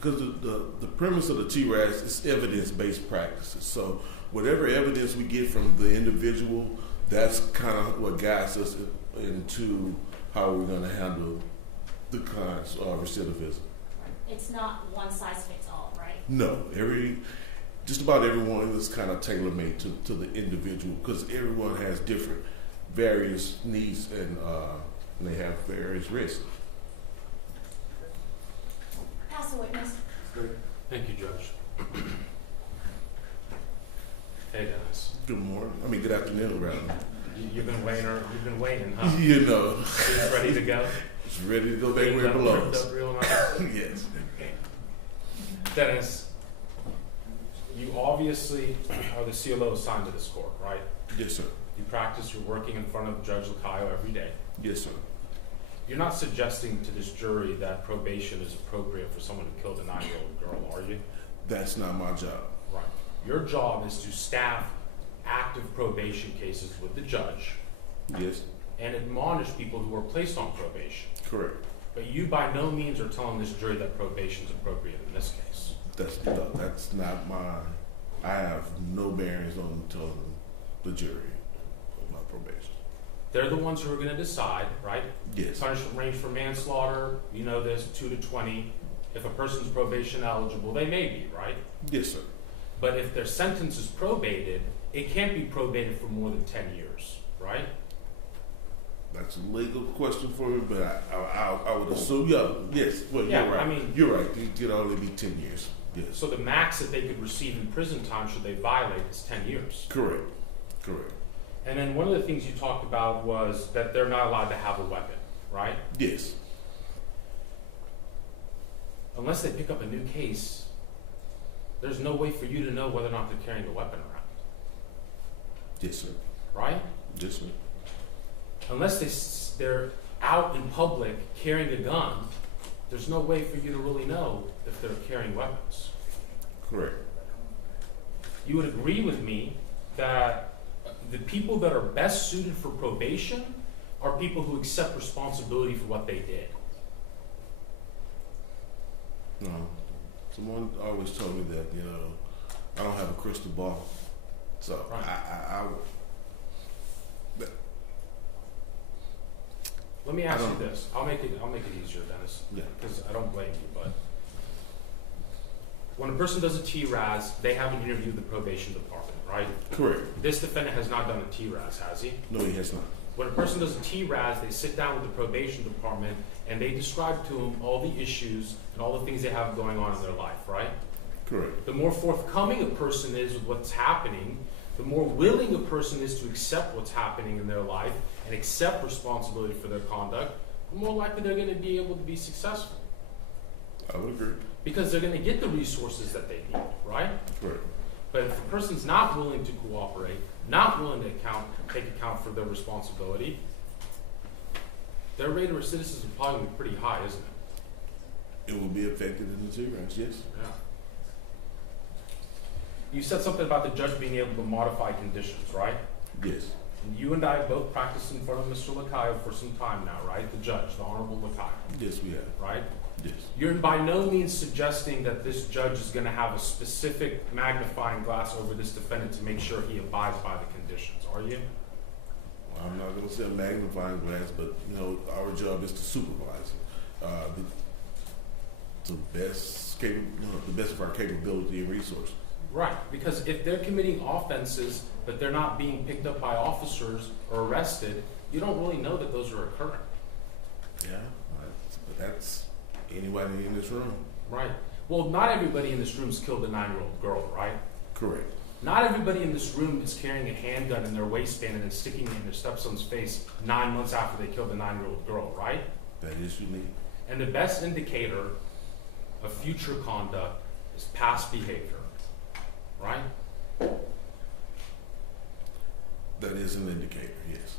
Because the premise of the TRAS is evidence-based practices. So whatever evidence we get from the individual, that's kind of what guides us into how we're going to handle the kinds of recidivism. It's not one size fits all, right? No, just about everyone is kind of tailor-made to the individual, because everyone has different, various needs, and they have various risks. Pass the witness. Thank you, Judge. Hey, Dennis. Good morning. Good afternoon, rather. You've been waiting, huh? You know. It's ready to go? It's ready to go back where it belongs. Real nice. Yes. Dennis, you obviously are the CLO assigned to this court, right? Yes, sir. You practice your working in front of Judge Lacayo every day. Yes, sir. You're not suggesting to this jury that probation is appropriate for someone who killed a 9-year-old girl, are you? That's not my job. Right. Your job is to staff active probation cases with the judge. Yes. And admonish people who are placed on probation. Correct. But you by no means are telling this jury that probation is appropriate in this case. That's not I have no bearings on telling the jury about probation. They're the ones who are going to decide, right? Yes. Punishment range for manslaughter, you know this, 2 to 20. If a person's probation eligible, they may be, right? Yes, sir. But if their sentence is probated, it can't be probated for more than 10 years, right? That's a legal question for me, but I would assume, yes. Well, Yeah, you're right. You're right. It could only be 10 years. Yes. So the max that they could receive in prison time should they violate is 10 years. Correct. And then one of the things you talked about was that they're not allowed to have a weapon, right? Yes. Unless they pick up a new case, there's no way for you to know whether or not they're carrying a weapon around. Yes, sir. Right? Yes, sir. Unless they're out in public carrying a gun, there's no way for you to really know if they're carrying weapons. Correct. You would agree with me that the people that are best suited for probation are people who accept responsibility for what they did. No. Someone always told me that, I don't have a crystal ball. So right. Let me ask you this. I'll make it easier, Dennis. Yeah. Because I don't blame you, but when a person does a TRAS, they have an interview with the probation department, right? Correct. This defendant has not done a TRAS, has he? No, he has not. When a person does a TRAS, they sit down with the probation department and they describe to them all the issues and all the things they have going on in their life, right? Correct. The more forthcoming a person is with what's happening, the more willing a person is to accept what's happening in their life and accept responsibility for their conduct, the more likely they're going to be able to be successful. I would agree. Because they're going to get the resources that they need, right? Correct. But if the person's not willing to cooperate, not willing to take account for their responsibility, their rate of recidivism is probably pretty high, isn't it? It will be affected in the TRAS, yes. Yeah. You said something about the judge being able to modify conditions, right? Yes. And you and I both practiced in front of Mr. Lacayo for some time now, right? The judge, the Honorable Lacayo. Yes, we have. Right? Yes. You're by no means suggesting that this judge is going to have a specific magnifying glass over this defendant to make sure he abides by the conditions, are you? Well, I'm not going to say a magnifying glass, but our job is to supervise the best of our capability and resources. Right, because if they're committing offenses but they're not being picked up by officers or arrested, you don't really know that those are occurring. Yeah, but that's anybody in this room. Right. Well, not everybody in this room's killed a 9-year-old girl, right? Correct. Not everybody in this room is carrying a handgun in their waistband and then sticking it in their stepson's face 9 months after they killed a 9-year-old girl, right? That is unique. And the best indicator of future conduct is past behavior, right? That is an indicator, yes.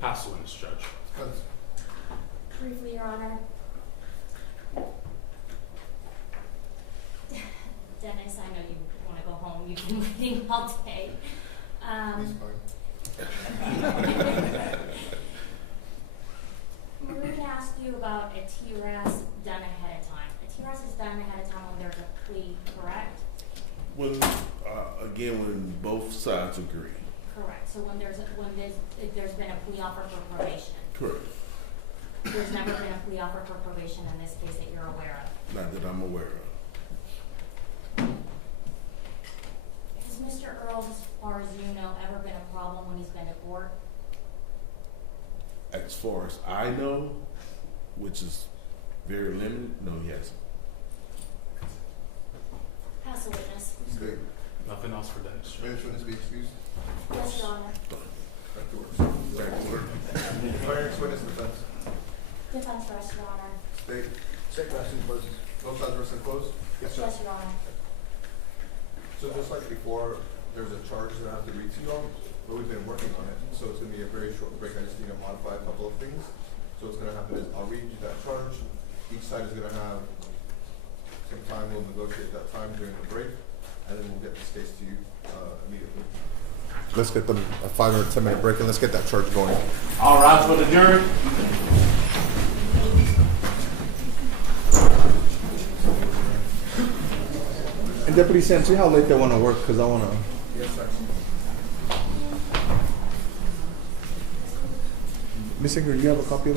Pass the witness, Judge. Briefly, Your Honor. Dennis, I know you want to go home. You've been waiting all day. We're going to ask you about a TRAS done ahead of When when both sides agree. Correct. So if there's been a plea offer for probation. Correct. There's never been a plea offer for probation in this case that you're aware of. Not that I'm aware of. Has Mr. Earls, as far as you know, ever been a problem when he's been to court? As far as I know, which is very limited, no, he hasn't. Pass the witness. State. Nothing else for Dennis. Witness to be excused. Yes, Your Honor. Back to work. Back to work. Fire witness defense. Defense rest, Your Honor. State. State question closes. No sides rest and close? Yes, Your Honor. So just like before, there's a charge that I have to read to you all, but we've been working on it. So it's gonna be a very short break. I just need to modify a couple of things. So what's gonna happen is I'll read you that charge. Each side is gonna have some time. We'll negotiate that time during the break, and then we'll get this case to you immediately. Let's get them a 5 or 10 minute break, and let's get that charge going. All rise for the jury. And Deputy Sam, see how late they want to work, because I want to. Yes, sir. Ms. Singer, do you have a copy of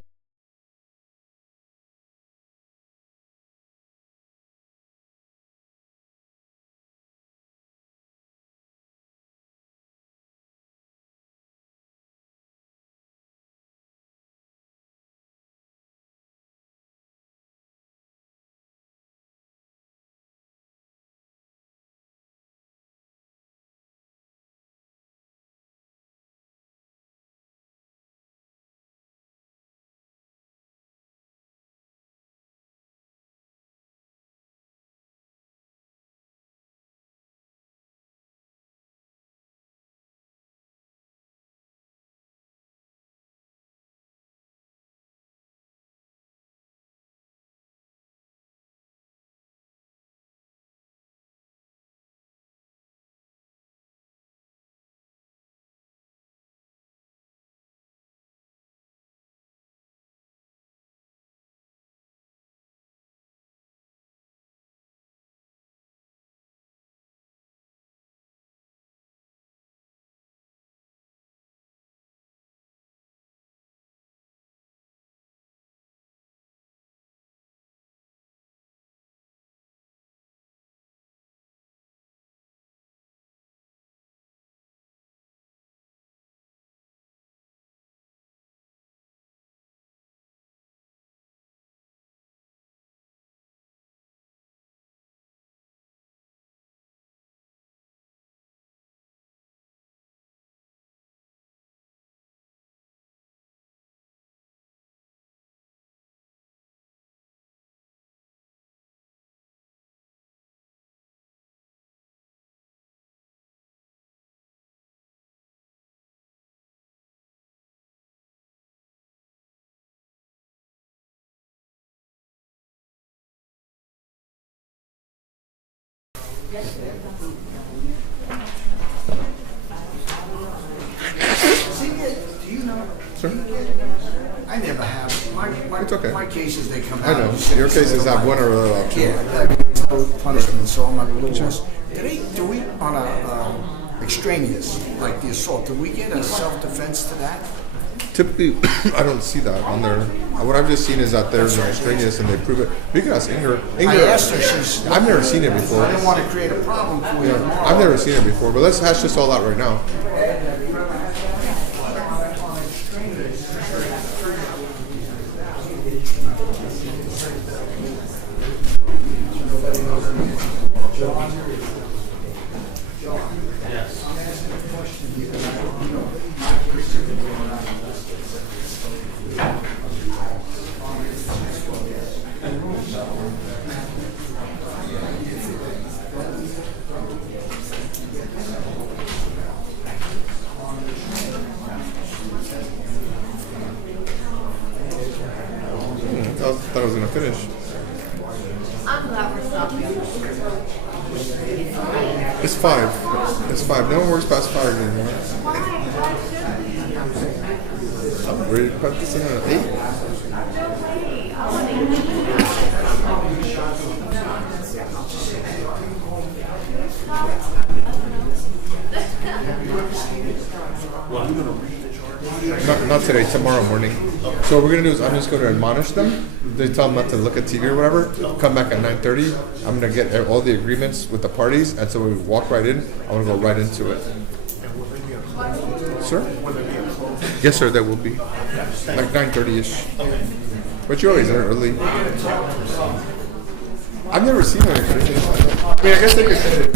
Do you know? Sir? I never have. It's okay. My cases, they come I out. know. you said Your it's cases like have one or the other option. Yeah, I mean, it's no punishment, so I'm like a little worse. Do we, on a extraneous, like the assault, do we get a self-defense to that? Typically, I don't see that on there. What I've just seen is that there's an extraneous and they prove it. We can ask Inger. I asked her, she's... I've never seen it before. I didn't want to create a problem for you tomorrow. I've never seen it before, but let's hash this all out right now. I thought I was going to finish. I'm glad we're stopping. It's 5. It's 5. No one works past 5 anymore. I'm ready to put this in at 8. No way. I want to eat. not today, tomorrow morning. So what we're gonna do is I'm just gonna admonish them. They tell them not to look at TV or whatever. Come back at 9:30. I'm gonna get all the agreements with the parties, and so when we walk right in, I'm gonna go right into it. Sir? Yes, sir. That will be like 9:30ish. But you're always there early. I've never seen one. I mean, I guess they could say it.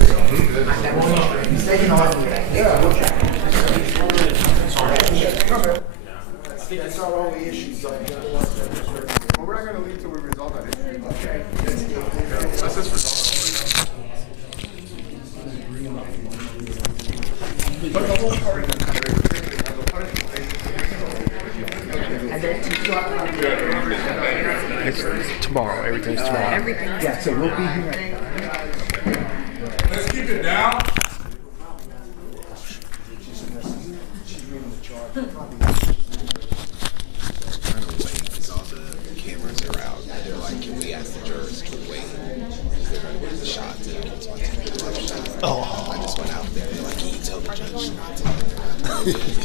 That's not all the issues. Well, we're not gonna leave till we resolve that issue. Okay. Let's just resolve it. But the whole part of the It's tomorrow. Everything's tomorrow. Yeah, so we'll be here. Let's keep it down. Trying to wait because all the cameras are out. They're like, can we ask the jurors to wait? Because they're going to get the shots and it's going to take the left shot. I just went out there. They're like, can you tell the judge not to?